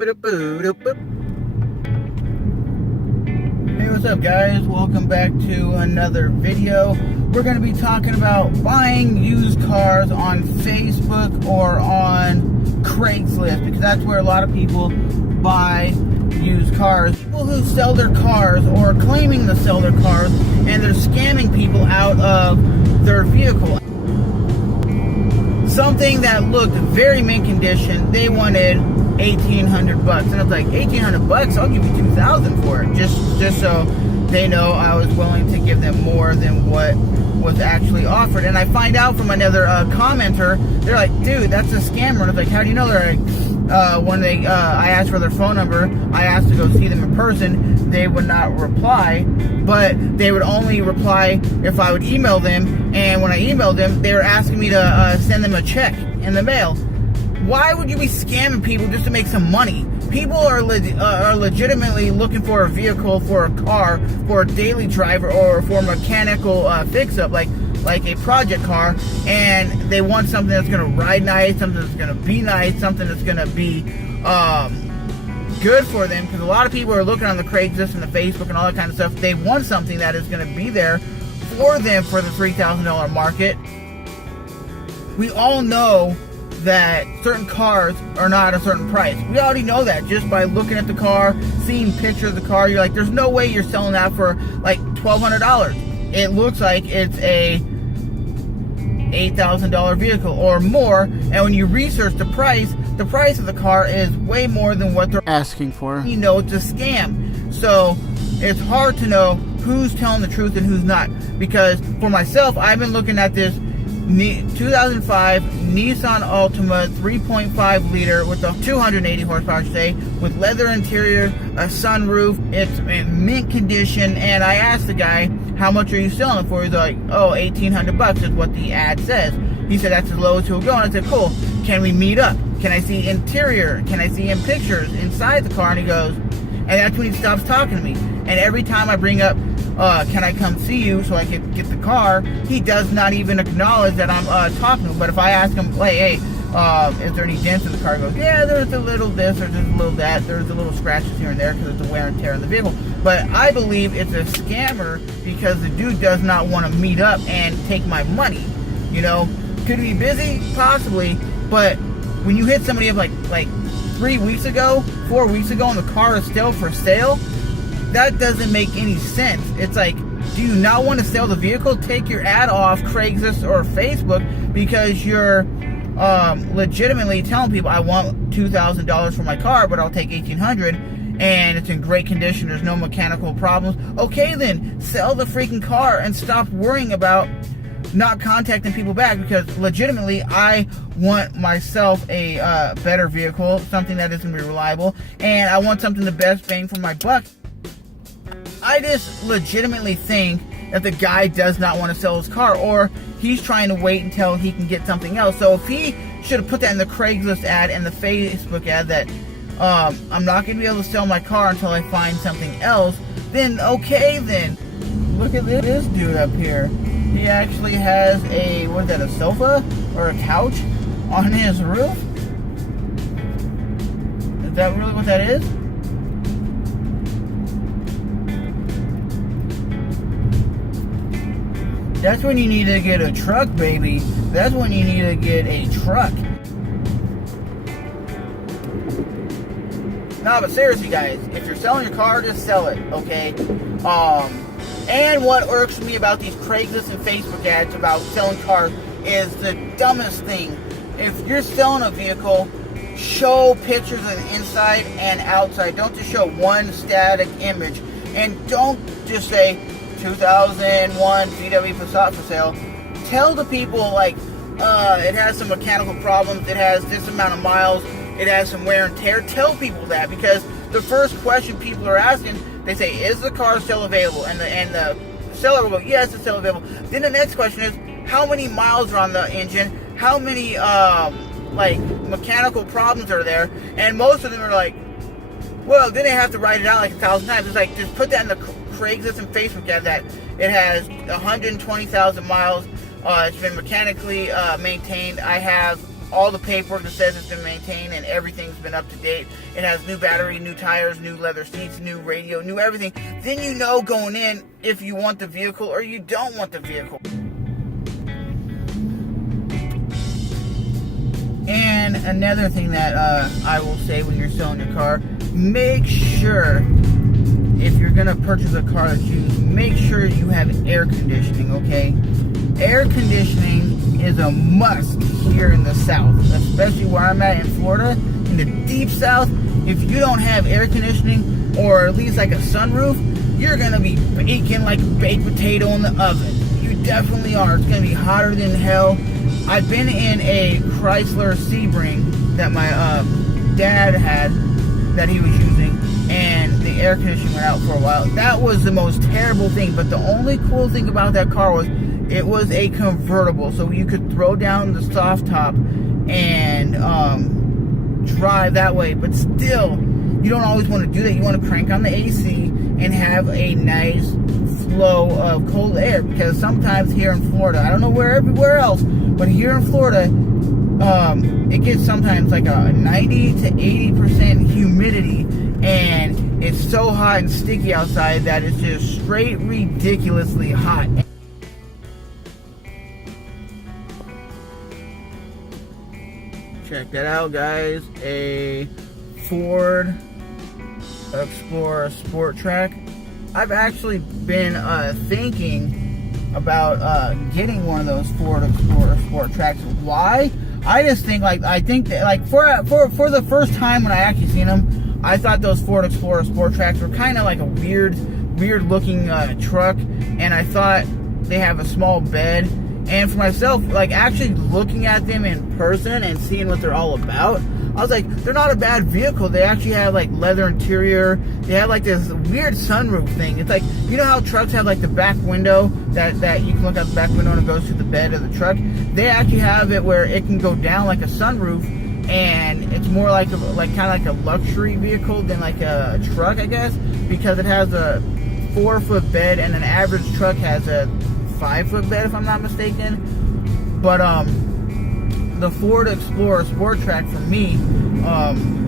what's up guys? Welcome back to another video. We're going to be talking about buying used cars on Facebook or on Craigslist, because that's where a lot of people buy used cars. People who sell their cars or claiming to sell their cars, and they're scamming people out of their vehicle. Something that looked very mint condition, they wanted $1,800, and I was like, $1,800? I'll give you $2,000 for it, just so they know I was willing to give them more than what was actually offered. And I find out from another commenter, they're like, dude, that's a scammer. And I was like, how do you know? They're like, when I asked for their phone number, I asked to go see them in person, they would not reply, but they would only reply if I would email them. And when I emailed them, they were asking me to send them a check in the mail. Why would you be scamming people just to make some money? People are legitimately looking for a vehicle, for a car, for a daily driver, or for a mechanical fix-up, like a project car, and they want something that's going to ride nice, something that's going to be nice, something that's going to be good for them, because a lot of people are looking on the Craigslist and the Facebook and all that kind of stuff. They want something that is going to be there for them for the $3,000 market. We all know that certain cars are not a certain price. We already know that just by looking at the car, seeing pictures of the car. You're like, there's no way you're selling that for like $1,200. It looks like it's a $8,000 vehicle or more, and when you research the price of the car is way more than what they're asking for. You know it's a scam. So it's hard to know who's telling the truth and who's not, because for myself, I've been looking at this 2005 Nissan Altima 3.5 liter with a 280 horsepower today, with leather interior, a sunroof. It's in mint condition, and I asked the guy, how much are you selling it for? He's like, oh, $1,800 is what the ad says. He said that's as low as he'll go, and I said, cool, can we meet up? Can I see interior? Can I see in pictures inside the car? And he goes, and that's when he stops talking to me. And every time I bring up, can I come see you so I can get the car, he does not even acknowledge that I'm talking to him. But if I ask him, hey, is there any dents in the car? He goes, yeah, there's a little this, there's a little that, there's a little scratches here and there because it's a wear and tear in the vehicle. But I believe it's a scammer because the dude does not want to meet up and take my money. You know, could he be busy? Possibly. But when you hit somebody up like 3 weeks ago, 4 weeks ago, and the car is still for sale, that doesn't make any sense. It's like, do you not want to sell the vehicle? Take your ad off Craigslist or Facebook, because you're legitimately telling people, I want $2,000 for my car, but I'll take $1,800, and it's in great condition, there's no mechanical problems. Okay, then sell the freaking car and stop worrying about not contacting people back, because legitimately I want myself a better vehicle, something that is going to be reliable, and I want something the best bang for my buck. I just legitimately think that the guy does not want to sell his car, or he's trying to wait until he can get something else. So if he should have put that in the Craigslist ad and the Facebook ad that I'm not going to be able to sell my car until I find something else, then okay then. Look at this dude up here. He actually has a, what is that, a sofa or a couch on his roof? Is that really what that is? That's when you need to get a truck, baby. That's when you need to get a truck. No, but seriously, guys, if you're selling your car, just sell it, okay? And what irks me about these Craigslist and Facebook ads about selling cars is the dumbest thing. If you're selling a vehicle, show pictures of the inside and outside. Don't just show one static image. And don't just say, 2001 VW Passat for sale. Tell the people, like, it has some mechanical problems, it has this amount of miles, it has some wear and tear. Tell people that, because the first question people are asking, they say, is the car still available? And the seller will go, yes, it's still available. Then the next question is, how many miles are on the engine? How many mechanical problems are there? And most of them are like, well, then they have to write it out like 1,000 times. It's like, just put that in the Craigslist and Facebook ad that it has 120,000 miles. It's been mechanically maintained. I have all the paperwork that says it's been maintained and everything's been up to date. It has new battery, new tires, new leather seats, new radio, new everything. Then you know going in if you want the vehicle or you don't want the vehicle. And another thing that I will say when you're selling your car, make sure, if you're going to purchase a car that's used, make sure you have air conditioning, okay? Air conditioning is a must here in the South, especially where I'm at in Florida, in the deep South. If you don't have air conditioning, or at least like a sunroof, you're going to be baking like a baked potato in the oven. You definitely are. It's going to be hotter than hell. I've been in a Chrysler Sebring that my dad had, that he was using, and the air conditioning went out for a while. That was the most terrible thing, but the only cool thing about that car was it was a convertible, so you could throw down the soft top and drive that way. But still, you don't always want to do that. You want to crank on the AC and have a nice flow of cold air, because sometimes here in Florida, I don't know where everywhere else, but here in Florida, it gets sometimes like a 90 to 80% humidity, and it's so hot and sticky outside that it's just straight ridiculously hot. Check that out, guys. A Ford Explorer Sport Track. I've actually been thinking about getting one of those Ford Explorer Sport Tracks. Why? I just think I think that for the first time when I actually seen them, I thought those Ford Explorer Sport Tracks were kind of like a weird looking truck, and I thought they have a small bed. And for myself, like actually looking at them in person and seeing what they're all about, I was like, they're not a bad vehicle. They actually have like leather interior. They have like this weird sunroof thing. It's like, you know how trucks have like the back window that you can look out the back window and it goes to the bed of the truck? They actually have it where it can go down like a sunroof, and it's more like kind of like a luxury vehicle than like a truck, I guess, because it has a 4-foot bed, and an average truck has a 5-foot bed, if I'm not mistaken. But the Ford Explorer Sport Track, for me,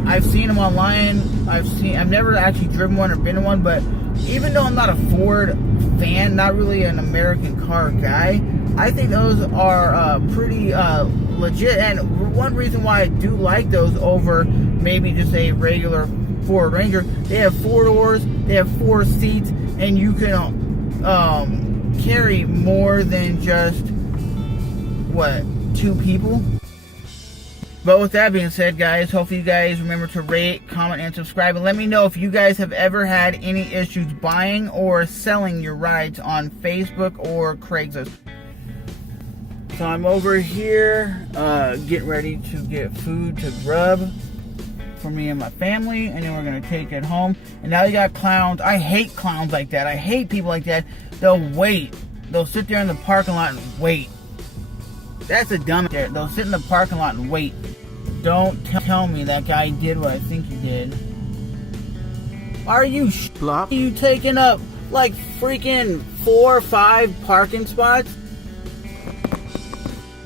I've seen them online. I've never actually driven one or been in one, but even though I'm not a Ford fan, not really an American car guy, I think those are pretty legit. And one reason why I do like those over maybe just a regular Ford Ranger, they have 4 doors, they have 4 seats, and you can carry more than just 2 people. But with that being said, guys, hopefully you guys remember to rate, comment, and subscribe, and let me know if you guys have ever had any issues buying or selling your rides on Facebook or Craigslist. So I'm over here getting ready to get food to grub for me and my family, and then we're gonna take it home. And now you got clowns. I hate clowns like that. I hate people like that. They'll wait. They'll sit there in the parking lot and wait. That's a dumb there. They'll sit in the parking lot and wait. Don't tell me that guy did what I think he did. Are you Are you taking up like freaking 4 or 5 parking spots?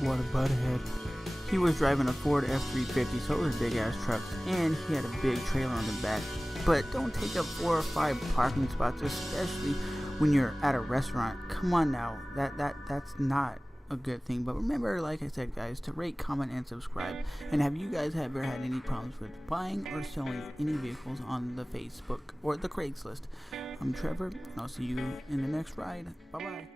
What a butthead. He was driving a Ford F-350, so it was a big ass truck, and he had a big trailer on the back. But don't take up 4 or 5 parking spots, especially when you're at a restaurant. Come on now, that's not a good thing. But remember, like I said, guys, to rate, comment, and subscribe. And have you guys ever had any problems with buying or selling any vehicles on the Facebook or the Craigslist? I'm Trevor, and I'll see you in the next ride. Bye bye.